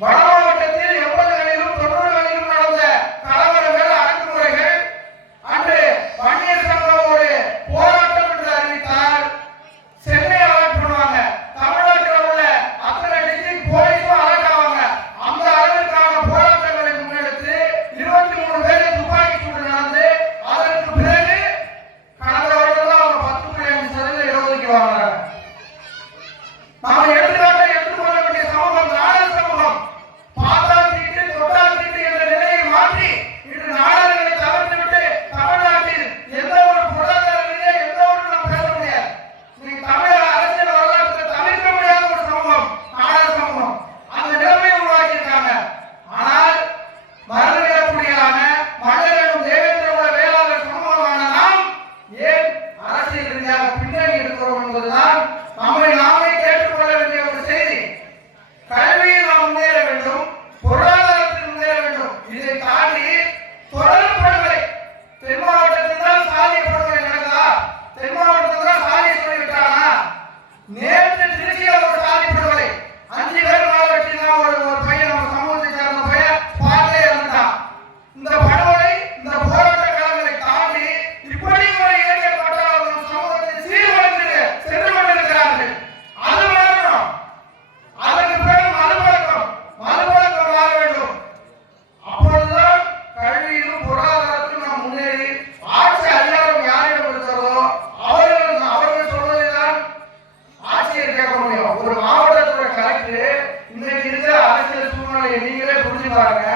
ಬಹಳ थोड़ा பாருங்க